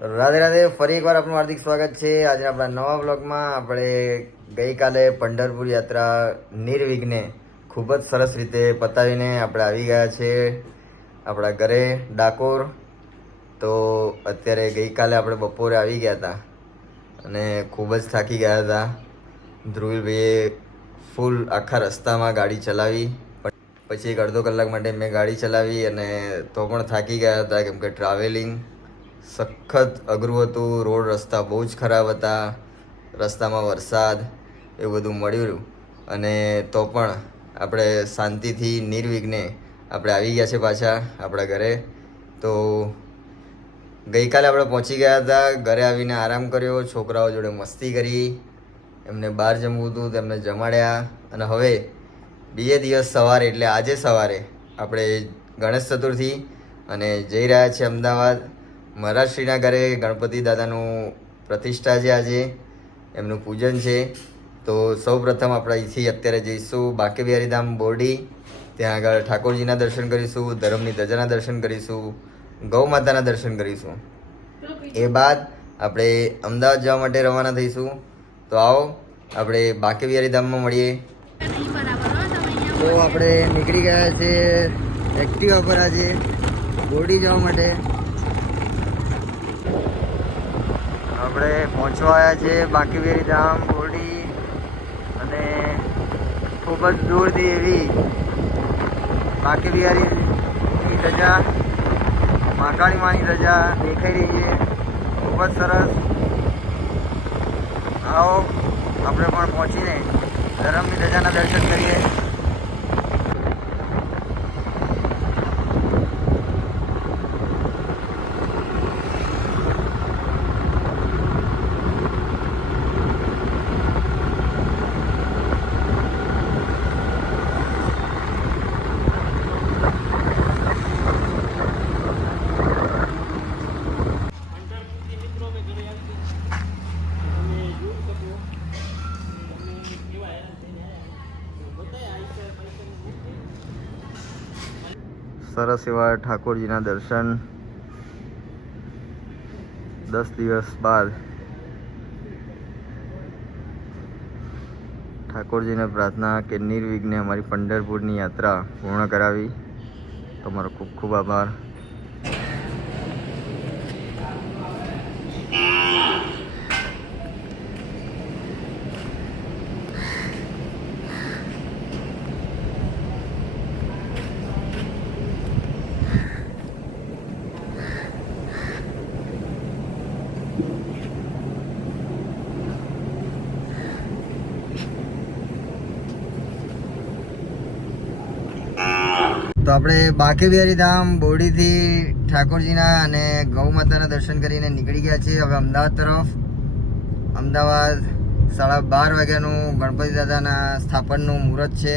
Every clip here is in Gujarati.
રાધે રાધે, ફરી એકવાર આપનું હાર્દિક સ્વાગત છે આજે આપણા નવા બ્લોગમાં. આપણે ગઈકાલે પંઢરપુર યાત્રા નિર્વિઘ્ને ખૂબ જ સરસ રીતે પતાવીને આપણે આવી ગયા છે આપણા ઘરે ડાકોર. તો અત્યારે ગઈકાલે આપણે બપોરે આવી ગયા હતા અને ખૂબ જ થાકી ગયા હતા. ધ્રુવીભાઈએ ફૂલ આખા રસ્તામાં ગાડી ચલાવી, પછી એક અડધો કલાક માટે મેં ગાડી ચલાવી અને તો પણ થાકી ગયા હતા કેમ કે ટ્રાવેલિંગ સખત અઘરું હતું. રોડ રસ્તા બહુ જ ખરાબ હતા, રસ્તામાં વરસાદ એવું બધું મળ્યું અને તો પણ આપણે શાંતિથી નિર્વિઘ્ને આપણે આવી ગયા છે પાછા આપણા ઘરે. તો ગઈકાલે આપણે પહોંચી ગયા હતા, ઘરે આવીને આરામ કર્યો, છોકરાઓ જોડે મસ્તી કરી, એમને બહાર જમવું હતું તેમને જમાડ્યા અને હવે બીજે દિવસ સવારે એટલે આજે સવારે આપણે ગણેશ ચતુર્થી અને જઈ રહ્યા છીએ અમદાવાદ. મહારાજશ્રીના ઘરે ગણપતિ દાદાનું પ્રતિષ્ઠા છે, આજે એમનું પૂજન છે. તો સૌ પ્રથમ આપણે અહીંથી અત્યારે જઈશું બાંકે બિહારી ધામ બોરડી. ત્યાં આગળ ઠાકોરજીના દર્શન કરીશું, ધર્મની ધજાના દર્શન કરીશું, ગૌ માતાના દર્શન કરીશું. એ બાદ આપણે અમદાવાદ જવા માટે રવાના થઈશું. તો આવો આપણે બાંકે બિહારી ધામમાં મળીએ. તો આપણે નીકળી ગયા છે એક્ટિવા પર આજે બોરડી જવા માટે. આપણે પહોંચવા આવ્યા છે બાંકે બિહારી ધામ બોરડી અને ખૂબ જ દૂરથી એવી બાંકે બિહારીની ધજા, મહાકાળી માની ધજા દેખાઈ રહી છે, ખૂબ જ સરસ. આવો આપણે પણ પહોંચીને ધરમની ધજાના દર્શન કરીએ. સરસ એવા ઠાકોરજીના દર્શન 10 દિવસ બાદ. ઠાકોરજીને પ્રાર્થના કે નિર્વિઘ્ને અમારી પંઢરપુરની યાત્રા પૂર્ણ કરાવી. તમારો ખૂબ ખૂબ આભાર. તો આપણે બાંકે બિહારી ધામ બોરડીથી ઠાકોરજીના અને ગૌ માતાના દર્શન કરીને નીકળી ગયા છીએ હવે અમદાવાદ તરફ. અમદાવાદ 12:30 વાગ્યાનું ગણપતિ દાદાના સ્થાપનનું મુહૂર્ત છે.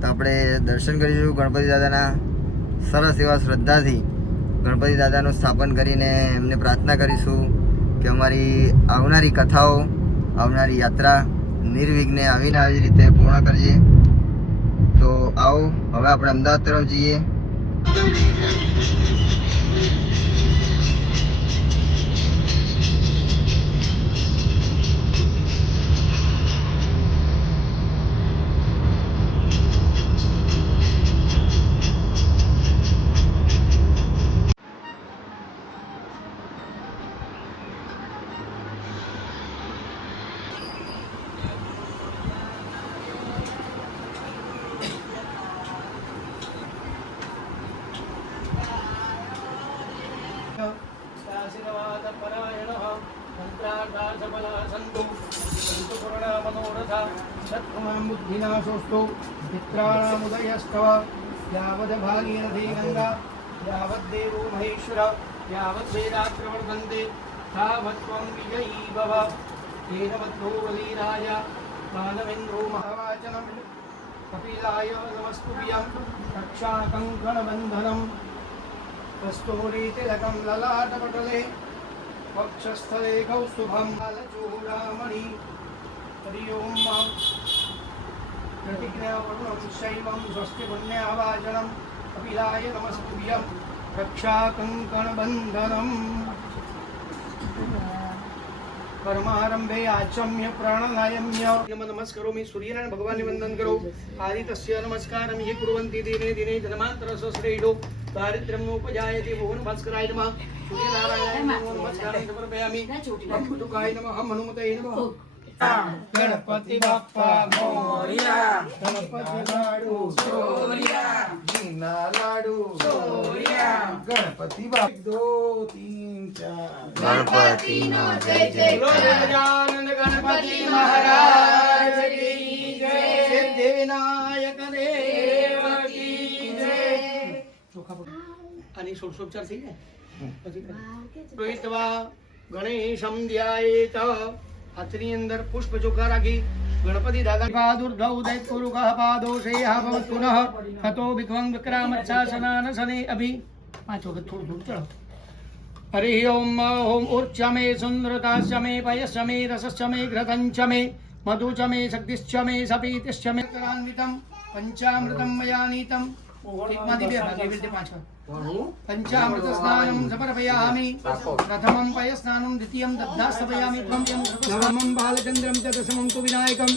તો આપણે દર્શન કરીશું ગણપતિ દાદાના. સરસ એવા શ્રદ્ધાથી ગણપતિ દાદાનું સ્થાપન કરીને એમને પ્રાર્થના કરીશું કે અમારી આવનારી કથાઓ, આવનારી યાત્રા નિર્વિઘ્ને આવીને આવી રીતે પૂર્ણ કરીએ. તો આવો હવે આપણે અમદાવાદ તરફ જઈએ. बुद्धिनाशोस्तु मित्राणामुदयस्तव यावद्भागीरथी गंगा यावद्देवो महेश्वर यावद्वेदात्रवर्तन्ते तावत्त्वं विजयी भव. तेन बद्धो बलीराज मानवेन्द्रो महावाचनं कपिलाय नमस्तुभ्यं रक्षाकङ्कणबन्धनं कस्तूरीतिलकं ललाटपटले वक्षस्थले कौस्तुभं बालचूडामणि हरि ओम. प्रतिज्ञावरुणं शैवं स्वस्ति पुण्यावाचनं कपिलाय नमस्तुभ्यं रक्षाकङ्कणबन्धनम्. પરમારંભે આચમ્ય પ્રાણાયામ્ય નમસ્કરોમિ સૂર્યનારાયણ ભગવાનને વંદન કરો આદિત્ય નમસ્કારમ યે કુર્વંતિ દિને દિને જન્માંતર સશ્રેડો દારિદ્ર્યમ ઉપજાયતે ભુવન ભાસ્કરાય નમઃ સૂર્યનારાયણાય નમસ્કારં સમર્પયામિ અંબુદુકાય નમઃ હનુમતે નમઃ ગણપતિ બાપ્પા મોરિયા ગણપતિ લાડુ સોરિયા જીના લાડુ સોરિયા ગણપતિ બાપ્પા 2 3 4 ગણપતિનો જય જય બોલો ગજાનન ગણપતિ મહારાજ કી જય સિદ્ધિવિનાયક દેવ કી જય ચોખા આની 16 ઉપચાર થઈ જાય પછી રોહિતવા ગણેશમ ધ્યાયેત હાથની અંદર પુષ્પ ચોખા રાખી ગણપતિ દાદા પાદુર્ધૌ દૈત્યુરુગઃ પાદોષેહ ભવત પુનઃ હતો વિક્વં વિક્રામચ્છાસનાન સને અભી 5 વખત થોડું ચડો હરિ ઓમ ઓમ ઊર્ચમે સુંદરતાશ્ચ મે પયશ્ચ મે રસશ્ચ મે ઘૃતંચ મે મધુચ મે શક્તિશ્ચ મે સપીતિશ્ચ મે કરાન્વિતમ પંચામૃતમ મયા નીતમ એકમાંથી બે ભાગે એવી રીતે 5 પંચામૃત સ્નાનમ સમર્પયામિ પ્રથમમ પયસ્નાનમ દ્વિતીયમ દધાસ્તપયામિ ત્વમ નવમમ બાલચંદ્રમ ચ દશમમ તુ વિનાયકમ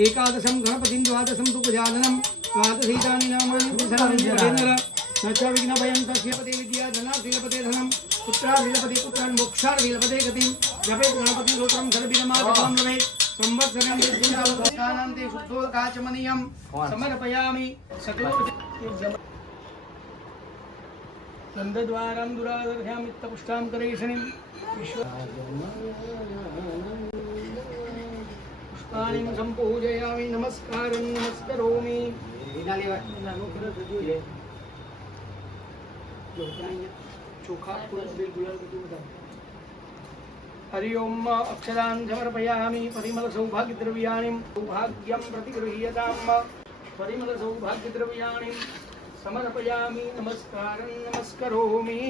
એકાદશમ ગણપતિમ દ્વાદશમ તુ ગજાનનમ દ્વાદશીતાनि નામાनि નચ વિઘ્નભયં તસ્યપતે વિદ્યા ધનાર્થિલપતે ધનમ પુત્રાર્થિલપતે પુત્રાન મોક્ષાર્થિલપતે ગતિમ જપેત ગણપતિ સ્તોત્રમ સર્વવિઘ્નમાપકં લભેત સંવત્સરં દીર્ઘાયુષ્માન તે શુદ્ધોકાચમનીયમ સમર્પયામિ સકલો ગંધદ્વારામ દુરાદર્શ્યામિત્તપુષ્ટામ કરેશનિમ પુષ્પાણિમ સંપૂજયામિ નમસ્કારં નમસ્કરોમિ ચોખા હરિ ઓમ અક્ષરાન સમર્પયામિ પરિમલ સૌભાગ્યદ્રવ્યાણિ સૌભાગ્યમ પ્રતિગૃહ્યતામ પરિમલ સૌભાગ્યદ્રવ્યાણિ સમર્પયામિ નમસ્કારં નમસ્કરોમિ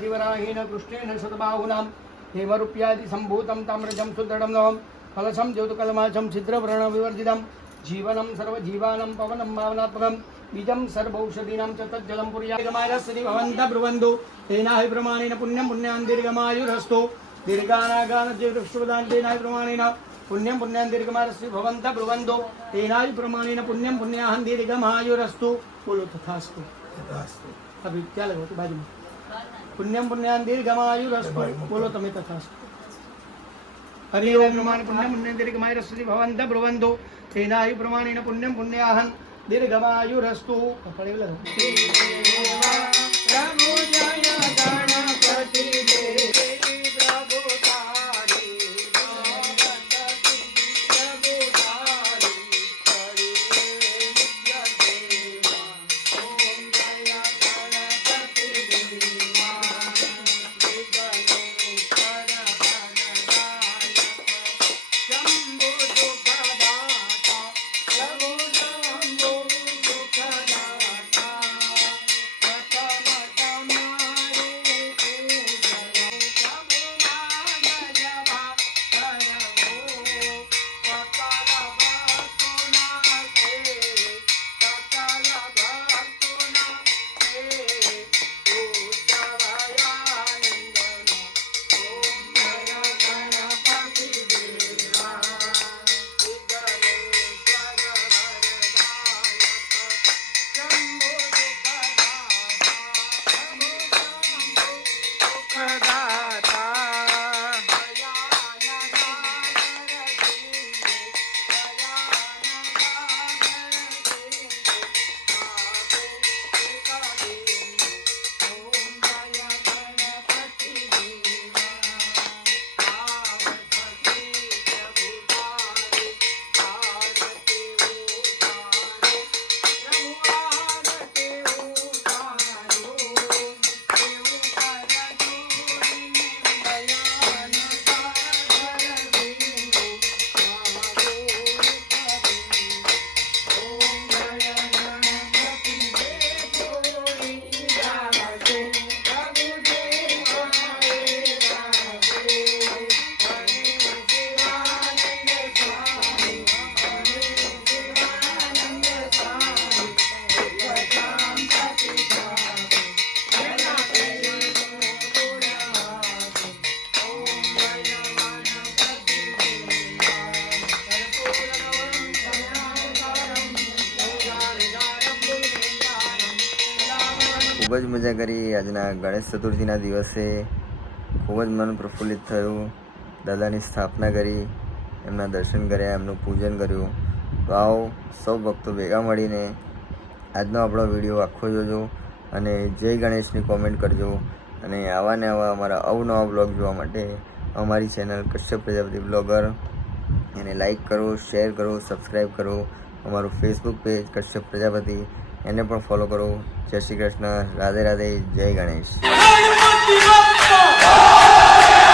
દિવરાહેણ કૃષ્ણેન સદબાહુનામ હેમરૂપ્યાદિ સંભૂતમ તામ્રજં સુદૃઢં નવમ કલશમ જ્યોતકલમાચમ છિદ્રવ્રણ વિવર્જિતમ જીવનમ સર્વજીવાનમ પવનમ ભાવનાત્મકમ બીજમ સર્વૌષધીનાં ચ તજ્જલમ પુર્યાગમાયસ્તિ ભવન્ત બ્રુવન્તુ તેનાહી પ્રમાણેન પુણ્યમ પુણ્યાન દીર્ઘમાયુરસ્તુ દીર્ઘાનાગાન જીવૃષ્ટવદાન તેનાહી પ્રમાણેન પુણ્યમ પુણ્યાન દીર્ઘમાયુરસ્તિ ભવન્ત બ્રુવન્તુ તેનાહી પ્રમાણેન પુણ્યમ પુણ્યાન દીર્ઘમાયુરસ્તુ બોલો તથાસ્તુ તથાસ્તુ અભી ક્યાં લગો બાજુમાં પુણ્યમ પુણ્યાન દીર્ઘમાયુરસ્તુ બોલો તમે તથાસ્તુ હરિ ઓમ પ્રમાણે પુણ્યમ પુણ્યાન દીર્ઘમાયુરસ્તિ ભવન્ત બ્રુવન્તુ તેનાહી પ્રમાણેન પુણ્યમ પુણ્યાહન દીર્ઘમાયુરસ્તુ પ્રભુ જય ગણપતિ પ્રભુ તારી પ્રભુ તારી ખૂબ જ મજા કરી. આજના ગણેશ ચતુર્થીના દિવસે ખૂબ જ મન પ્રફુલ્લિત થયું. દાદાની સ્થાપના કરી, એમના દર્શન કર્યા, એમનું પૂજન કર્યું. તો આવો સૌ ભક્તો ભેગા મળીને આજનો આપણો વિડીયો આખો જોજો અને જય ગણેશની કોમેન્ટ કરજો. અને આવા ને આવા અમારા અવનવા બ્લોગ જોવા માટે અમારી ચેનલ કશ્યપ પ્રજાપતિ બ્લોગર એને લાઈક કરો, શેર કરો, સબસ્ક્રાઈબ કરો. અમારું ફેસબુક પેજ કશ્યપ પ્રજાપતિ એને પણ ફોલો કરો. જય શ્રી કૃષ્ણ, રાધે રાધે, જય ગણેશ.